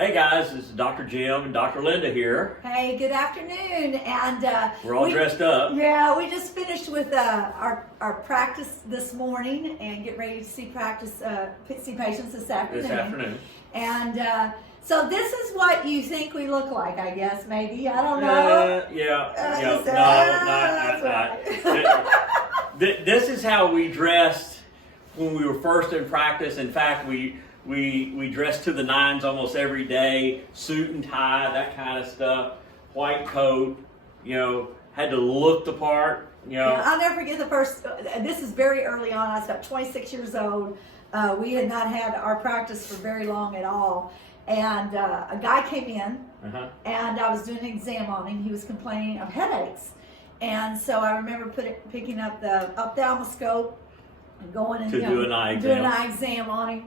Hey guys, this is Dr. Jim and Dr. Linda here. Hey, good afternoon. And We're all dressed up. Yeah, we just finished with our practice this morning and get ready to see patients this afternoon. And so this is what you think we look like, I guess, maybe. I don't know. This is how we dressed when we were first in practice. In fact, we dressed to the nines almost every day, suit and tie, that kind of stuff, white coat, had to look the part, Yeah, I'll never forget the first, this is very early on, I was about 26 years old. We had not had our practice for very long at all. And a guy came in, and I was doing an exam on him. He was complaining of headaches. And so I remember picking up the ophthalmoscope and going and do an eye exam on him.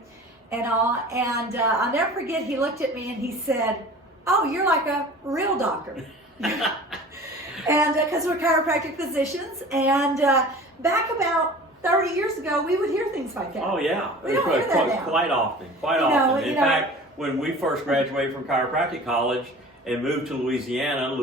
And I'll never forget, he looked at me and he said, "Oh, you're like a real doctor." And because we're chiropractic physicians, and back about 30 years ago, we would hear things like that. Oh yeah, we don't hear that now. Quite often. In fact, when we first graduated from chiropractic college and moved to Louisiana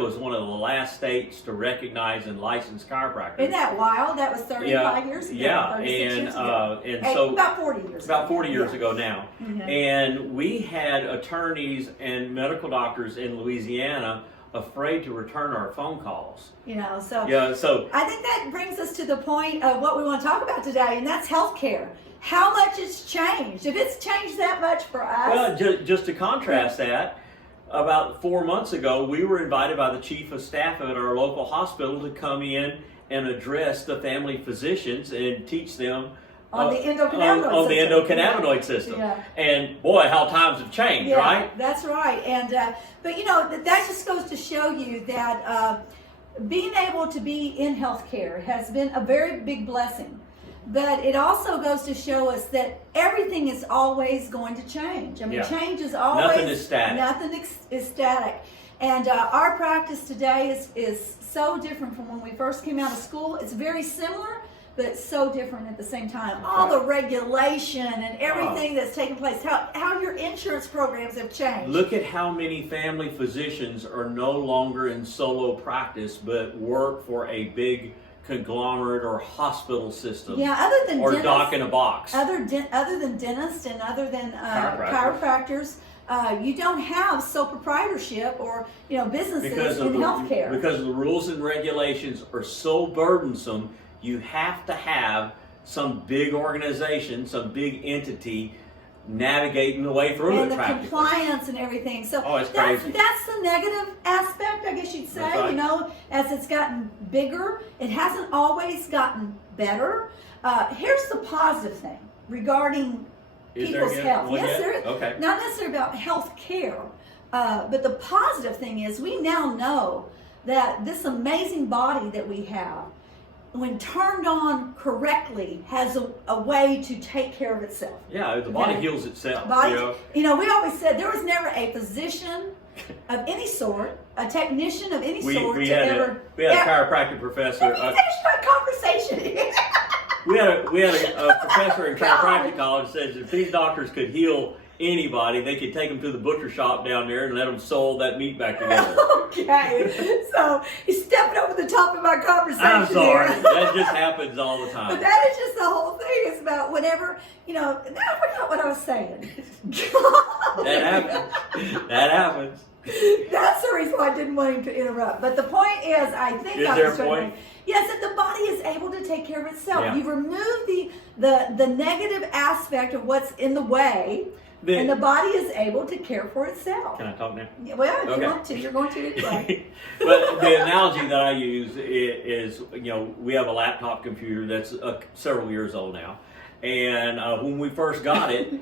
was one of the last states to recognize and license chiropractors. Isn't that wild? That was 35 years ago. Yeah, 36 years ago. And so about 40 years. About 40 years ago now. And we had attorneys and medical doctors in Louisiana afraid to return our phone calls. So I think that brings us to the point of what we want to talk about today, and that's healthcare. How much it's changed? If it's changed that much for us. Well, just to contrast that, about 4 months ago, we were invited by the chief of staff at our local hospital to come in and address the family physicians and teach them on the endocannabinoid system. Yeah. And boy, how times have changed, right? That's right. And but that just goes to show you that being able to be in healthcare has been a very big blessing. But it also goes to show us that everything is always going to change. I mean, change is always... Nothing is static. Nothing is static. And our practice today is so different from when we first came out of school. It's very similar, but so different at the same time. All the regulation and everything that's taken place, how your insurance programs have changed. Look at how many family physicians are no longer in solo practice, but work for a big conglomerate or hospital system. Yeah, other than or dentists, doc in a box. Other than dentists and other than chiropractors, you don't have sole proprietorship or businesses in healthcare. Because the rules and regulations are so burdensome, you have to have some big organization, some big entity navigating the way through and it. And the compliance and everything. So it's crazy. That's the negative aspect, I guess you'd say. Right. As it's gotten bigger, it hasn't always gotten better. Here's the positive thing regarding people's health. Yes, there is. Okay. Not necessarily about health care, but the positive thing is we now know that this amazing body that we have, when turned on correctly, has a way to take care of itself. Yeah, the body heals itself. We always said there was never a physician of any sort, a technician of any sort we had a chiropractic professor. Let me finish my conversation. we had a professor in chiropractic college says if these doctors could heal anybody, they could take them to the butcher shop down there and let them sew that meat back together. Okay, so he's stepping over the top of my conversation. I'm sorry, here. That just happens all the time. But that is just the whole thing. It's about whenever, now I forgot what I was saying. That happens. That's the reason why I didn't want him to interrupt. But the point is, I think is there a point? Yes, that the body is able to take care of itself. Yeah. You've removed the negative aspect of what's in the way. And the body is able to care for itself. Can I talk now? Well, if you want to, you're going to anyway. But the analogy that I use is, we have a laptop computer that's several years old now. And when we first got it,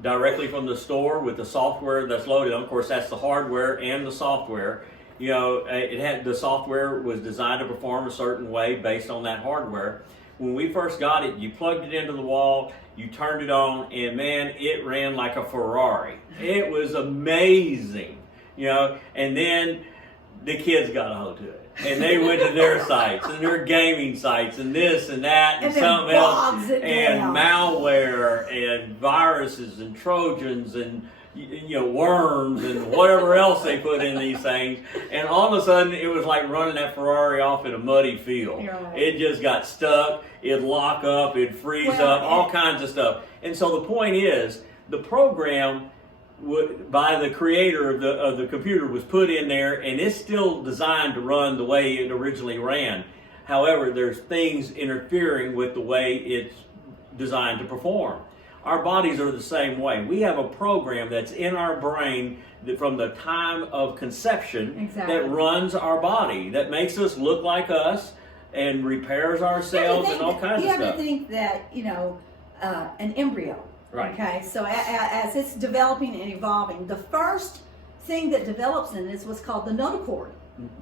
directly from the store with the software that's loaded on, of course, that's the hardware and the software. The software was designed to perform a certain way based on that hardware. When we first got it, you plugged it into the wall, you turned it on, and man, it ran like a Ferrari. It was amazing, and then the kids got a hold of it. And they went to their sites and their gaming sites and this and that and something else and malware and viruses and Trojans and worms and whatever else they put in these things, and all of a sudden it was like running that Ferrari off in a muddy field. Right. It just got stuck, it'd lock up, it'd freeze up, all kinds of stuff. And so the point is, the program by the creator of the computer was put in there, and it's still designed to run the way it originally ran. However, there's things interfering with the way it's designed to perform. Our bodies are the same way. We have a program that's in our brain that from the time of conception that runs our body, that makes us look like us and repairs our cells and all kinds of stuff. You have to think that, an embryo. Right. Okay, so as it's developing and evolving, the first thing that develops in it is what's called the notochord.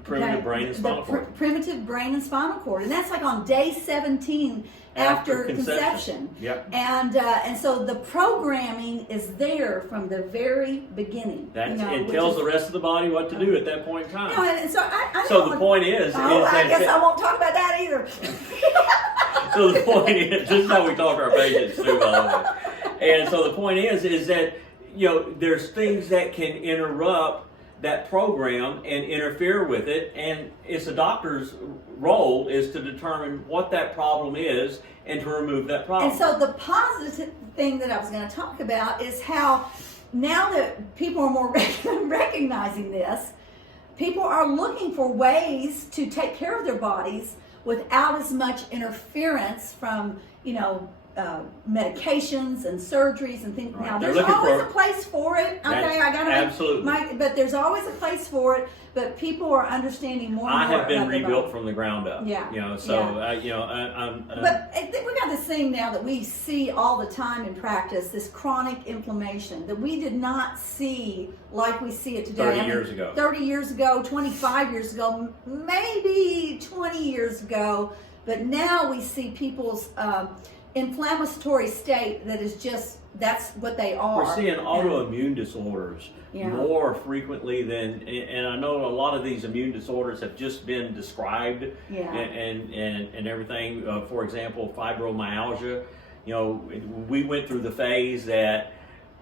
Primitive brain and spinal cord. Primitive brain and spinal cord, and that's like on day 17 after conception. Yep. And so the programming is there from the very beginning. It tells the rest of the body what to do at that point in time. And so so the point is, I guess I won't talk about that either. So the point is, this is how we talk to our patients too, by the way. And so the point is that there's things that can interrupt that program and interfere with it, and it's a doctor's role is to determine what that problem is and to remove that problem. And so the positive thing that I was going to talk about is how now that people are more recognizing this, people are looking for ways to take care of their bodies without as much interference from medications and surgeries and things. Right. Now, there's always a place for it. Okay, I got to absolutely. But there's always a place for it. But people are understanding more and more. I have been rebuilt from the ground up. Yeah. But we got this thing now that we see all the time in practice, this chronic inflammation that we did not see like we see it today. 30 years ago. 30 years ago, 25 years ago, maybe 20 years ago. But now we see people's inflammatory state that is just, that's what they are. We're seeing autoimmune disorders more frequently than, and I know a lot of these immune disorders have just been described and everything. For example, fibromyalgia. We went through the phase that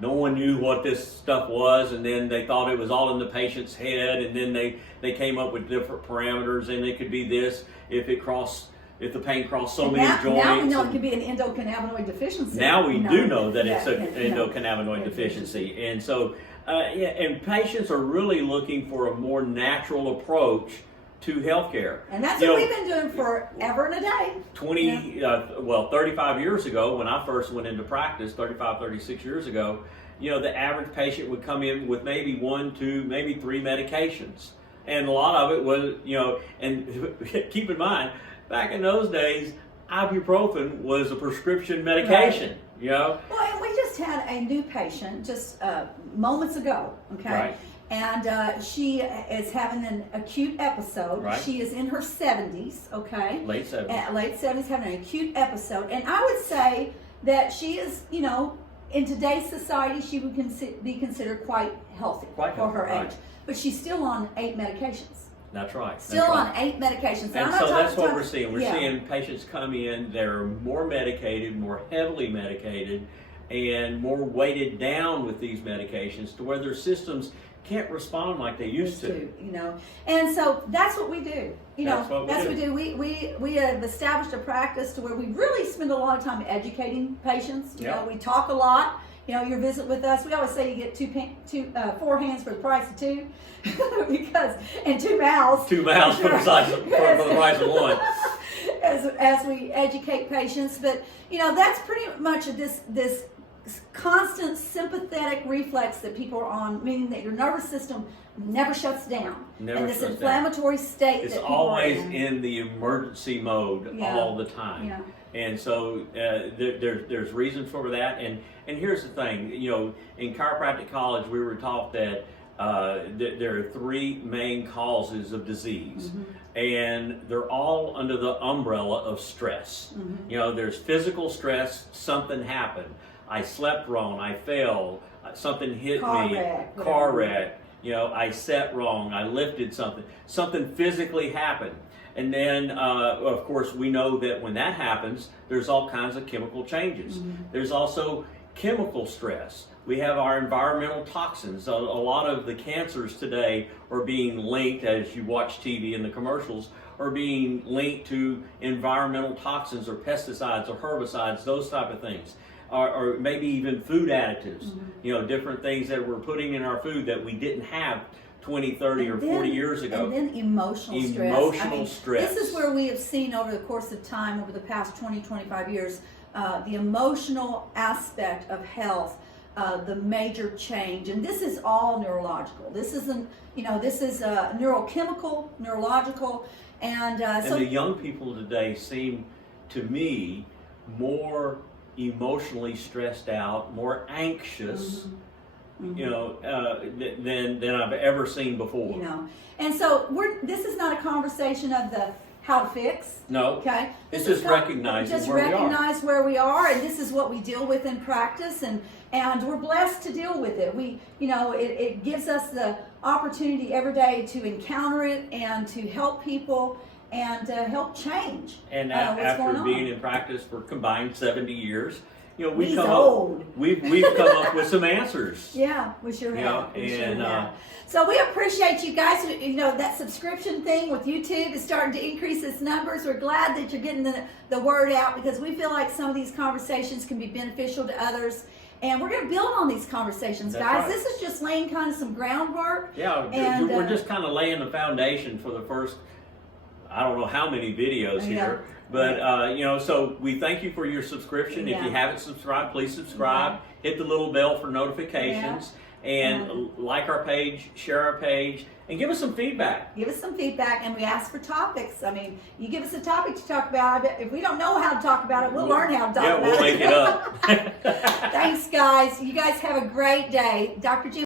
no one knew what this stuff was, and then they thought it was all in the patient's head, and then they came up with different parameters, and it could be this if the pain crossed so many joints. Now we know it could be an endocannabinoid deficiency. Now we do know that it's an endocannabinoid deficiency. And so, and patients are really looking for a more natural approach to healthcare. And that's what we've been doing forever and a day. 35 years ago, when I first went into practice, 36 years ago, the average patient would come in with maybe 1, 2, maybe 3 medications. And a lot of it was, and keep in mind, back in those days, ibuprofen was a prescription medication, Well, and we just had a new patient just moments ago, okay? Right. And she is having an acute episode. Right. She is in her 70s, okay? Late 70s. Late 70s, having an acute episode. And I would say that she is, in today's society, she would be considered quite healthy for her age. But she's still on 8 medications. That's right. Still on 8 medications. And so that's what we're seeing. We're seeing patients come in that are more medicated, more heavily medicated, and more weighted down with these medications to where their systems can't respond like they used to. And so that's what we do. That's what we do. We have established a practice to where we really spend a lot of time educating patients. We talk a lot. Your visit with us, we always say you get 4 hands for the price of 2, and 2 mouths. 2 mouths for the price of 1. As we educate patients, but that's pretty much this constant sympathetic reflex that people are on, meaning that your nervous system never shuts down. And this inflammatory state it's that people always are in the emergency mode all the time. Yeah. And so there's reason for that. And here's the thing, in chiropractic college we were taught that there are 3 main causes of disease, and they're all under the umbrella of stress. There's physical stress, something happened. I slept wrong, I fell, something hit me, car wreck, I sat wrong, I lifted something physically happened. And then, of course, we know that when that happens, there's all kinds of chemical changes. There's also chemical stress. We have our environmental toxins. A lot of the cancers today are being linked, as you watch TV and the commercials, are being linked to environmental toxins or pesticides or herbicides, those type of things. Or maybe even food additives, different things that we're putting in our food that we didn't have 20, 30, or 40 years ago. And then emotional stress. Emotional stress. This is where we have seen over the course of time, over the past 20, 25 years, the emotional aspect of health, the major change. And this is all neurological. This isn't, this is neurochemical, neurological. And so the young people today seem, to me, more emotionally stressed out, more anxious, than I've ever seen before. And so this is not a conversation of the how to fix. No. Okay. It's just recognizing where we are. Recognize where we are, and this is what we deal with in practice, and we're blessed to deal with it. It gives us the opportunity every day to encounter it and to help people and help change. And what's going after on. being in practice for combined 70 years, we've He's come old. up we've come up with some answers. Yeah, we sure have. So we appreciate you guys. That subscription thing with YouTube is starting to increase its numbers. We're glad that you're getting the word out, because we feel like some of these conversations can be beneficial to others. And we're going to build on these conversations, That's guys. right. This is just laying kind of some groundwork. Yeah, and we're just kind of laying the foundation for the first, I don't know how many videos here. But, so we thank you for your subscription. If you haven't subscribed, please subscribe. Hit the little bell for notifications. And like our page, share our page, and give us some feedback. Give us some feedback, and we ask for topics. I mean, you give us a topic to talk about. If we don't know how to talk about it, we'll learn how to talk about it. Yeah, we'll make it up. Thanks, guys. You guys have a great day. Dr. Jim